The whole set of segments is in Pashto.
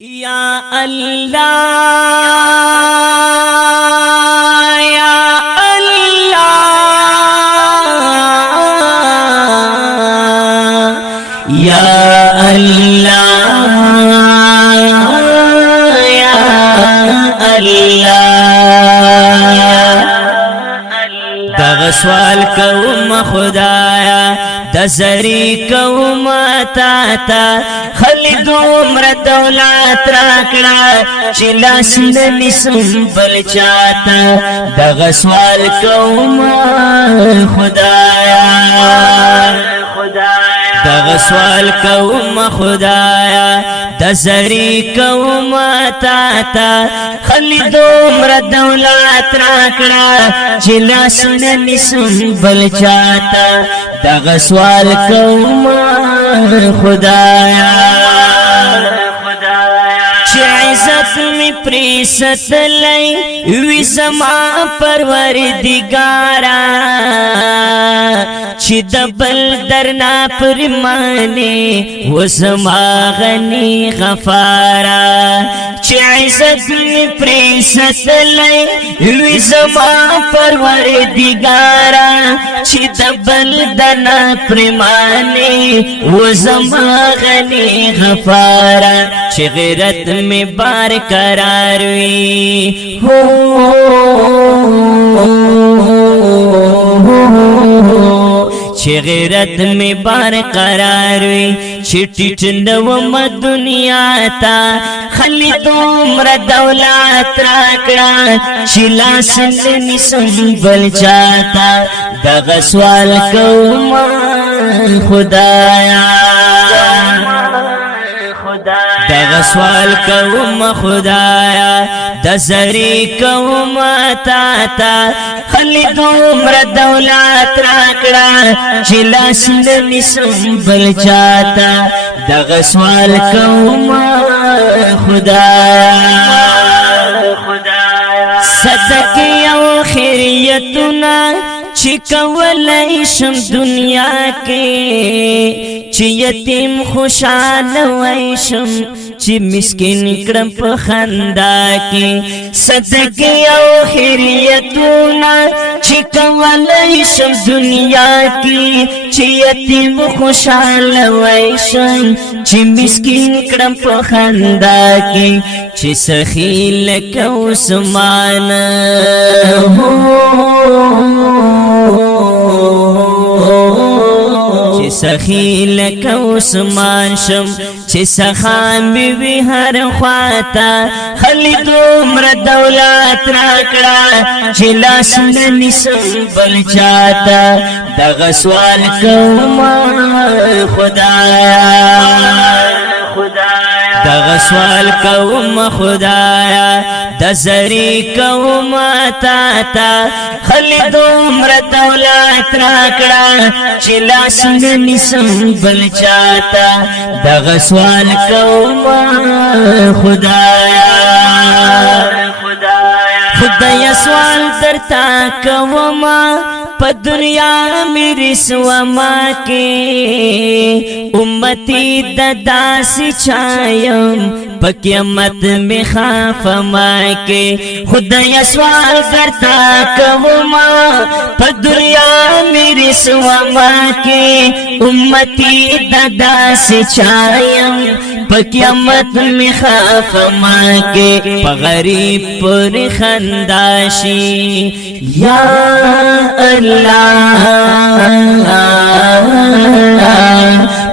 یا اللہ یا اللہ یا اللہ یا اللہ دغ سوال کوم خدایا دزری کوم تاتا خلد عمر دولت راکڑا چلاس ننسم بل چاتا دغ سوال کوم خدایا دغ سوال کوم خدایا دزری کوم تاتا خلد عمر دولت راکڑا چلاس ننسم بل چاتا دغ سوال کوم خدایا چه عزت می پریست لئی وی زما پروردگارا چه دبل درنا پرمانی و زما غنی غفارا چه عزت می پریست لئی وی زما پروردگارا چه دبل درنا پرمانی و زما غنی غفارا چه غیرت میں بار قرار وی چه غیرت میں بار قرار وی چٹی چندوم دنیا تا خلد عمر دولت راکڑا چلاس ننسم بل چاتا دغ سوال کوم خدایا دغ سوال کوم خدایا دزری کوم تاتا خلد عمر دولت راکڑا چلاس ننسم بل چاتا دغ سوال کوم خدایا صدق یو خیریتنا چی کولیشم دنیا کے چی یتیم خوشحال ویشم چی مسکین کرم پا خندا کے صدق یو خیریتونا چی کولیشم دنیا کی چی یتیم خوشحال ویشم چی مسکین کرم پا خندا کے چی سخیل کو سمان چی سخیل کو سمان شم چی سخان بیوی ہر خواتا خلد عمر دولت راکڑا چلاس ننسم بل چاتا دغ سوال کوم خدایا دغ سوال کوم خدایا دزری کوم تاتا خلد عمر دولت راکڑا چلاس ننسم بل چاتا دغ سوال کوم خدایا خدایا سوال درتا کوم پا دنیا میری سوما کے امتی ددا سی چھایم پا قیامت میں خاف ما کے خدایا سوال کرتا کوما پا دنیا میری سوما کے امتی ددا سی چھایم پا قیامت میں خاف ما کے پا غریب پر خنداشی یا اللہ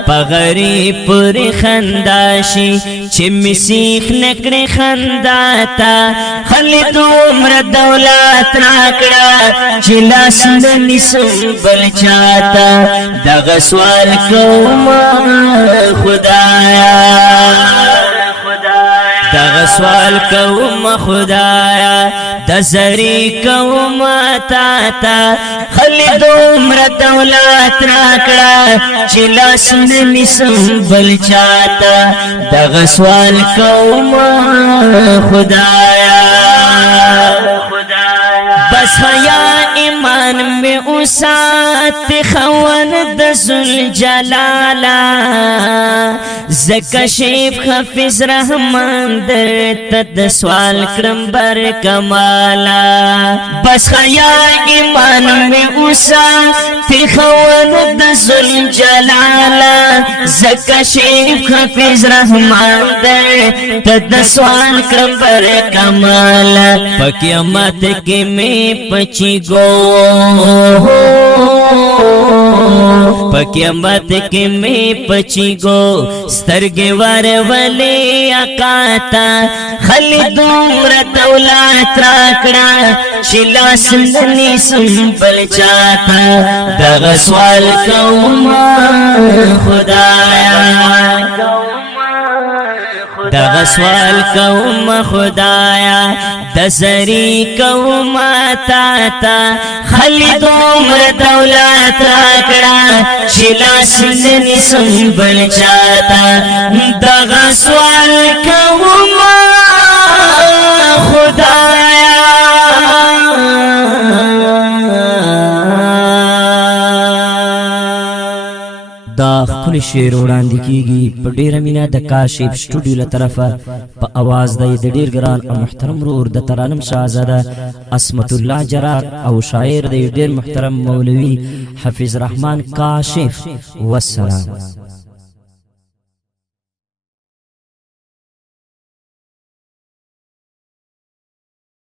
پا غریب پر خنداشی چی مسیخ نکڑ خنداتا خلد عمر دولت راکڑا چلاس ننسم بل چاتا دغ سوال کوم خدایا دغ سوال کوم خدایا دزری کوم تاتا خلد عمر دولت راکڑا چلاس ننسم بل چاتا دغ سوال کوم خدایا بس حیا ایمان می اوسات خوان د ذل جلالا زکا شیف حافظ رحمان در تد سوال کرم بر کمالا بس خیا ایمان می اوسات خوان د ذل جلالا زکا شیف حافظ رحمان در تد سوال کرم بر کمالا پقیامت کی میں پچی گو پقیامت کی میں پچی گو سترگی ور ولی اقاتا خلد عمر دولت راکڑا چلا سندنی سنبل جاتا دغ سوال کوما خدایا دغ سوال کوم خدایا دسری کوم تا خلد عمر دولت راکڑا چلا سندنی سنبل جاتا دغ سوال کوم خدایا دا خپل شعر وړاندې کیږي په ډیره مینا د کاشف سټوډیو له طرفه په आवाज د ډیر ګران او محترم رور د ترانم شاهزاده اسمت الله جراق او شاعر د ډیر محترم مولوی حافظ رحمان کاشف والسلام.